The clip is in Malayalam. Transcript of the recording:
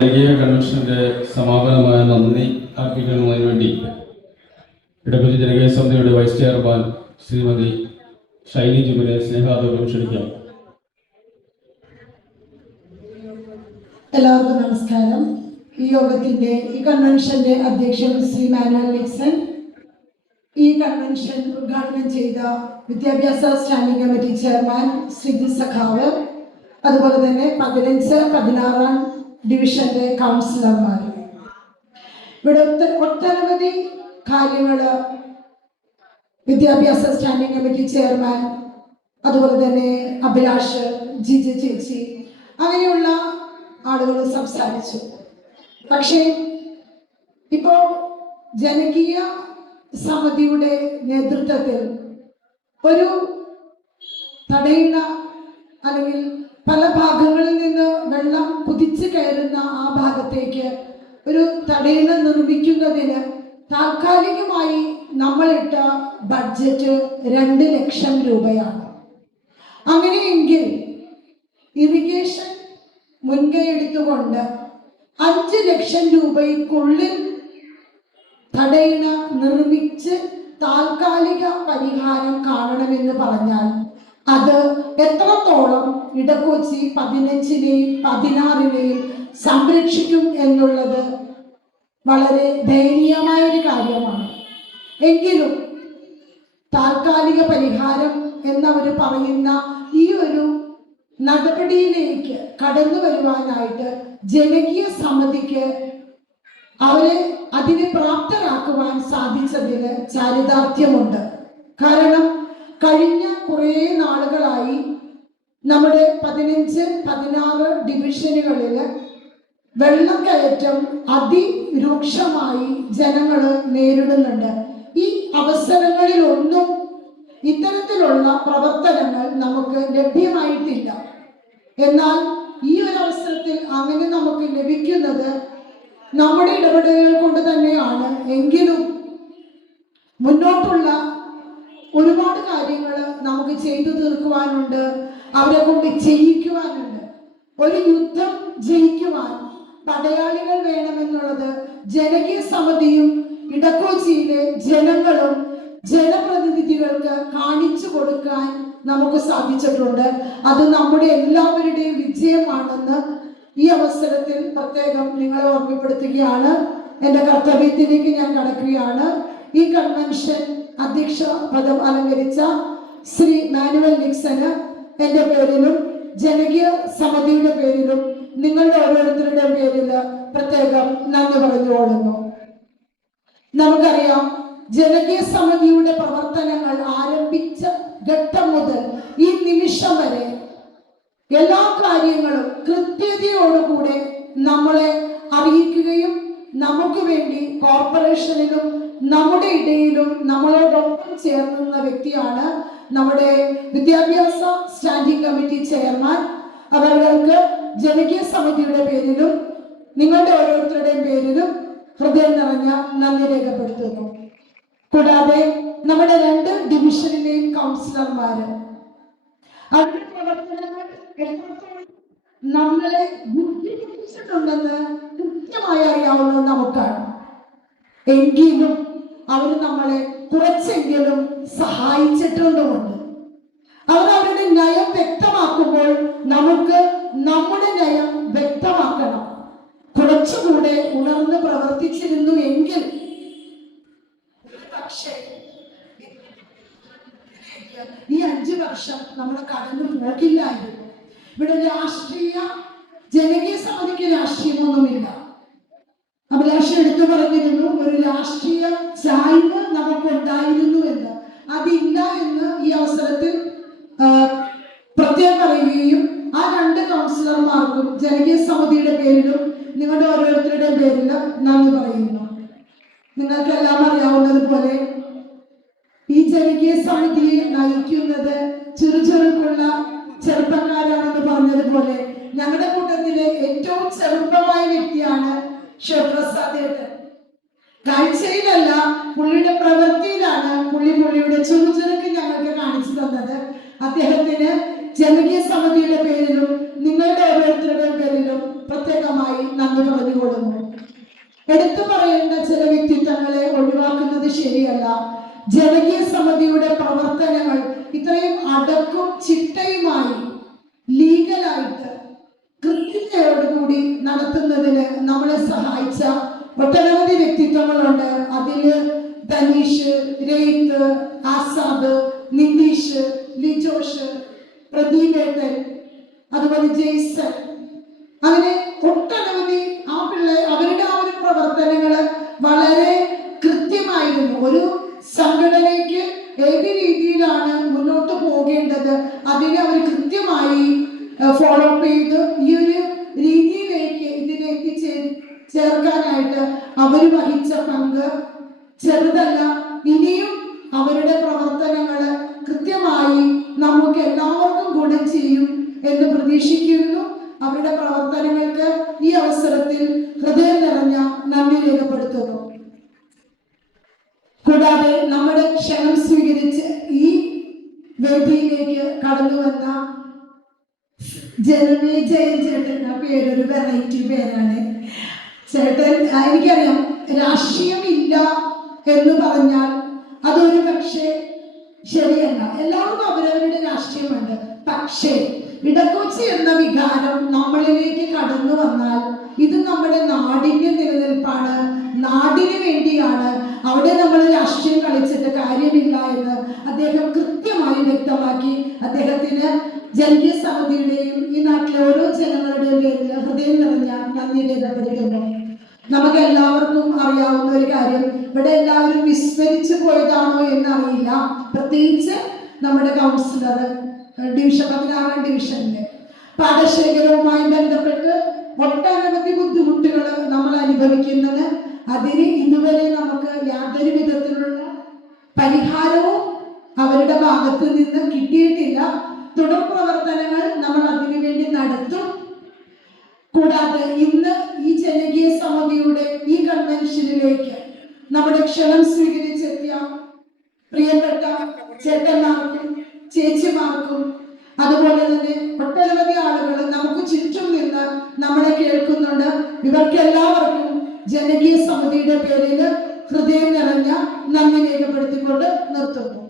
ജനകീയ കൺവെൻഷന്റെ സമാപനമായ നന്ദി അർപ്പിക്കുന്നതിന് വേണ്ടി ഇടപ്പള്ളി ജനകീയ സമിതിയുടെ വൈസ് ചെയർമാൻ ശ്രീമതി ഷൈനി ജുബിനെ സ്നേഹാദരം ക്ഷണിക്കാം. എല്ലാവർക്കും നമസ്കാരം. ഈ കൺവെൻഷന്റെ അധ്യക്ഷൻ ശ്രീ മാനുവൽ നിക്സൺ, ഈ കൺവെൻഷൻ ഉദ്ഘാടനം ചെയ്ത വിദ്യാഭ്യാസ സ്റ്റാൻഡിംഗ് കമ്മിറ്റി ചെയർമാൻ ശ്രീജി സഖാവ്, അതുപോലെ തന്നെ 15-16 ഡിവിഷന്റെ കൗൺസിലർമാർ, ഇവിടെ ഒട്ടനവധി കാര്യങ്ങൾ വിദ്യാഭ്യാസ സ്റ്റാൻഡിംഗ് കമ്മിറ്റി ചെയർമാൻ, അതുപോലെ തന്നെ അഭിലാഷ്, ജിജി ചേച്ചി, അങ്ങനെയുള്ള ആളുകൾ സംസാരിച്ചു. പക്ഷേ ഇപ്പോൾ ജനകീയ സമിതിയുടെ നേതൃത്വത്തിൽ ഒരു തടയുന്ന അല്ലെങ്കിൽ പല ഭാഗങ്ങളിൽ നിന്ന് വെള്ളം കുതിച്ചു കയറുന്ന ആ ഭാഗത്തേക്ക് ഒരു തടയണ നിർമ്മിക്കുന്നതിന് താൽക്കാലികമായി നമ്മളിട്ട ബഡ്ജറ്റ് 2 ലക്ഷം രൂപയാണ്. അങ്ങനെയെങ്കിൽ ഇറിഗേഷൻ മുൻകൈ എടുത്തുകൊണ്ട് 5 ലക്ഷം രൂപയ്ക്കുള്ളിൽ തടയണ നിർമ്മിച്ച് താൽക്കാലിക പരിഹാരം കാണണമെന്ന് പറഞ്ഞാൽ അത് എത്രത്തോളം ഇടക്കൊച്ചി 15-നെയും 16-നെയും സംരക്ഷിക്കും എന്നുള്ളത് വളരെ ദയനീയമായ ഒരു കാര്യമാണ്. എങ്കിലും താൽക്കാലിക പരിഹാരം എന്നവർ പറയുന്ന ഈ ഒരു നടപടിയിലേക്ക് കടന്നു വരുവാനായിട്ട് ജനകീയ സമിതിക്ക് അവരെ അതിനെ പ്രാപ്തരാക്കുവാൻ സാധിച്ചതിന് ചാരിതാർത്ഥ്യമുണ്ട്. കാരണം കഴിഞ്ഞ കുറേ നാളുകളായി നമ്മുടെ 15-16 ഡിവിഷനുകളിൽ വെള്ളക്കയറ്റം അതിരൂക്ഷമായി ജനങ്ങൾ നേരിടുന്നുണ്ട്. ഈ അവസരങ്ങളിലൊന്നും ഇത്തരത്തിലുള്ള പ്രവർത്തനങ്ങൾ നമുക്ക് ലഭ്യമായിട്ടില്ല. എന്നാൽ ഈ ഒരു അവസരത്തിൽ അങ്ങനെ നമുക്ക് ലഭിക്കുന്നത് നമ്മുടെ ഇടപെടലുകൾ കൊണ്ട് തന്നെയാണ്. എങ്കിലും മുന്നോട്ടുള്ള ഒരുപാട് കാര്യങ്ങൾ നമുക്ക് ചെയ്തു തീർക്കുവാനുണ്ട്, അവരെ കൊണ്ട് ചെയ്യിക്കുവാനുണ്ട്. ഒരു യുദ്ധം ജയിക്കുവാൻ പടയാളികൾ വേണമെന്നുള്ളത് ജനകീയ സമിതിയും ഇടക്കൊച്ചിയിലെ ജനങ്ങളും ജനപ്രതിനിധികൾക്ക് കാണിച്ചു കൊടുക്കാൻ നമുക്ക് സാധിച്ചിട്ടുണ്ട്. അത് നമ്മുടെ എല്ലാവരുടെയും വിജയമാണെന്ന് ഈ അവസരത്തിൽ പ്രത്യേകം നിങ്ങളെ ഓർമ്മപ്പെടുത്തുകയാണ്. എൻ്റെ കർത്തവ്യത്തിലേക്ക് ഞാൻ കടക്കുകയാണ്. ഈ കൺവെൻഷൻ അധ്യക്ഷ പദം അലങ്കരിച്ച ശ്രീ മാനുവൽ നിക്സന് എൻ്റെ പേരിലും ജനകീയ സമിതിയുടെ പേരിലും നിങ്ങളുടെ ഓരോരുത്തരുടെ പേരിൽ പ്രത്യേകം നന്ദി പറഞ്ഞുകൊള്ളുന്നു. നമുക്കറിയാം, ജനകീയ സമിതിയുടെ പ്രവർത്തനങ്ങൾ ആരംഭിച്ച ഘട്ടം മുതൽ ഈ നിമിഷം വരെ എല്ലാ കാര്യങ്ങളും കൃത്യതയോടുകൂടെ നമ്മളെ അറിയിക്കുകയും നമുക്ക് വേണ്ടി കോർപ്പറേഷനിലും നമ്മുടെ ഇടയിലും നമ്മളോടൊപ്പം ചേർന്ന വ്യക്തിയാണ് നമ്മുടെ വിദ്യാഭ്യാസ സ്റ്റാൻഡിംഗ് കമ്മിറ്റി ചെയർമാൻ. അവർക്ക് ജനകീയ സമിതിയുടെ പേരിലും നിങ്ങളുടെ ഓരോരുത്തരുടെയും പേരിലും ഹൃദയം നിറഞ്ഞ നന്ദി രേഖപ്പെടുത്തുന്നു. കൂടാതെ നമ്മുടെ 2 ഡിവിഷനിലെയും കൗൺസിലർമാര് അവരുടെ പ്രവർത്തനങ്ങൾ നമ്മളെ ബുദ്ധിമുട്ടിച്ചിട്ടുണ്ടെന്ന് കൃത്യമായി അറിയാവുന്നത് നമുക്കാണ്. എങ്കിലും അവർ നമ്മളെ കുറച്ചെങ്കിലും സഹായിച്ചിട്ടുണ്ടുമുണ്ട്. അവർ അവരുടെ നയം വ്യക്തമാക്കുമ്പോൾ നമുക്ക് നമ്മുടെ നയം വ്യക്തമാക്കണം. കുറച്ചുകൂടെ ഉണർന്ന് പ്രവർത്തിച്ചിരുന്നു എങ്കിൽ പക്ഷേ ഈ 5 വർഷം നമ്മൾ കടന്നു പോകില്ലായിരുന്നു. ഇവിടെ ജനകീയ സമിതിക്ക് രാഷ്ട്രീയമൊന്നുമില്ല. അഭിലാഷം എടുത്തു പറഞ്ഞിരുന്നു, ഒരു രാഷ്ട്രീയ ചായ്വ് നമുക്കുണ്ടായിരുന്നു എന്ന്. അതില്ല എന്ന് ഈ അവസരത്തിൽ പ്രത്യേകം പറയുകയും ആ 2 കൗൺസിലർമാർക്കും ജനകീയ സമിതിയുടെ പേരിലും നിങ്ങളുടെ ഓരോരുത്തരുടെയും പേരിൽ നന്ദി പറയുന്നു. നിങ്ങൾക്കെല്ലാം അറിയാവുന്നതുപോലെ ഈ ജനകീയ സമിതിയെ നയിക്കുന്നത് ചെറുക്കുള്ള ചെറുപ്പക്കാരാണെന്ന് പറഞ്ഞതുപോലെ ഞങ്ങളുടെ കൂട്ടത്തിലെ ഏറ്റവും ചെറുപ്പമായ വ്യക്തിയാണ് ശിവപ്രസാദേട്ടൻ. കാഴ്ചയിലല്ല, പുള്ളിയുടെ പ്രവൃത്തിയിലാണ് പുള്ളിയുടെ ചെറുക്ക് ഞങ്ങൾക്ക് കാണിച്ചു തന്നത്. അദ്ദേഹത്തിന് ജനകീയ സമിതിയുടെ പേരിലും നിങ്ങളുടെ ഓരോരുത്തരുടെയും പേരിലും പ്രത്യേകമായി നന്ദി എടുത്തു പറയേണ്ട ചില വ്യക്തിത്വങ്ങളെ ഒഴിവാക്കുന്നത് ശരിയല്ല. ജനകീയ സമിതിയുടെ പ്രവർത്തനങ്ങൾ ഇത്രയും അടക്കും ചിട്ടയുമായി ലീഗലായിട്ട് കൃത്യതയോടുകൂടി നടത്തുന്നതിന് നമ്മളെ സഹായിച്ച ഒട്ടനവധി വ്യക്തിത്വങ്ങളുണ്ട്. അതില് ധനീഷ്, രേത്ത്, ആസാദ്, നിതീഷ്, ലിജോഷ്, പ്രദീപേട്ടൻ, അതുപോലെ ജെയ്സൺ, അങ്ങനെ ഒട്ടനവധി അവരുടെ ആ ഒരു പ്രവർത്തനങ്ങള് വളരെ കൃത്യമായിരുന്നു. ഒരു സംഘടനയ്ക്ക് ഏത് രീതിയിലാണ് മുന്നോട്ട് പോകേണ്ടത് അതിനെ അവർ കൃത്യമായി ഫോളോ അപ്പ് ചെയ്ത് ഈ ഒരു രീതിയിലേക്ക് ഇതിനെ ചേർക്കാനായിട്ട് അവർ വഹിച്ച പങ്ക് ചെറുതല്ല. ഇനിയും അവരുടെ പ്രവർത്തനങ്ങള് കൃത്യമായി നമുക്ക് എല്ലാവർക്കും ഗുണം ചെയ്യും എന്ന് പ്രതീക്ഷിക്കുന്നു. അവരുടെ പ്രവർത്തനങ്ങൾക്ക് ഈ അവസരത്തിൽ ഹൃദയം നിറഞ്ഞ നന്ദി രേഖപ്പെടുത്തുന്നു. കൂടാതെ നമ്മുടെ ക്ഷണം സ്വീകരിച്ച് ഈ വേദിയിലേക്ക് കടന്നു വന്ന ജനമേജയൻ ചേട്ടൻ, ആ പേരൊരു വെറൈറ്റി പേരാണ്. ചേട്ടൻ, എനിക്കറിയാം രാഷ്ട്രീയമില്ല എന്ന് പറഞ്ഞാൽ അതൊരു പക്ഷേ ശരിയല്ല. എല്ലാവർക്കും അവരവരുടെ രാഷ്ട്രീയമുണ്ട്. പക്ഷേ ഇടക്കൊച്ചി എന്ന വികാരം നമ്മളിലേക്ക് കടന്നു വന്നാൽ ഇത് നമ്മുടെ നാടിന്റെ നിലനിൽപ്പാണ്, നാടിന് വേണ്ടിയാണ്. അവിടെ നമ്മൾ രാഷ്ട്രീയം കളിച്ചിട്ട് കാര്യമില്ല എന്ന് അദ്ദേഹം കൃത്യമായി വ്യക്തമാക്കി. അദ്ദേഹത്തിന് ജനകീയ സമിതിയുടെയും ഈ നാട്ടിലെ ഓരോ ജനങ്ങളുടെയും പേരിൽ ഹൃദയം നിറഞ്ഞ നന്ദി രേഖപ്പെടുത്തുന്നു. നമുക്ക് എല്ലാവർക്കും അറിയാവുന്ന ഒരു കാര്യം, ഇവിടെ എല്ലാവരും വിസ്മരിച്ചു പോയതാണോ എന്നറിയില്ല. പ്രത്യേകിച്ച് നമ്മുടെ കൗൺസിലർ ഡിവിഷൻ 16 ഡിവിഷനിലെ പാടശേഖരവുമായി ബന്ധപ്പെട്ട് ഒട്ടനവധി ബുദ്ധിമുട്ടുകൾ നമ്മൾ അനുഭവിക്കുന്നത്, അതിന് ഇതുവരെ നമുക്ക് യാതൊരു വിധത്തിലുള്ള പരിഹാരവും അവരുടെ ഭാഗത്ത് നിന്ന് കിട്ടിയിട്ടില്ല. തുടർ പ്രവർത്തനങ്ങൾ നമ്മൾ അതിനു വേണ്ടി നടത്തും. കൂടാതെ ഇന്ന് ഈ ജനകീയ സമിതിയുടെ ഈ കൺവെൻഷനിലേക്ക് നമ്മുടെ ക്ഷണം സ്വീകരിച്ചെത്തിയ പ്രിയപ്പെട്ട ചേട്ടന്മാർക്കും ചേച്ചിമാർക്കും അതുപോലെ തന്നെ ഒട്ടനവധി ആളുകൾ നമുക്ക് ചുറ്റും നിന്ന് നമ്മളെ കേൾക്കുന്നുണ്ട്. ഇവർക്ക് എല്ലാവർക്കും ജനകീയ സമിതിയുടെ പേരിൽ ഹൃദയം നിറഞ്ഞ നന്ദി രേഖപ്പെടുത്തിക്കൊണ്ട് നിർത്തുന്നു.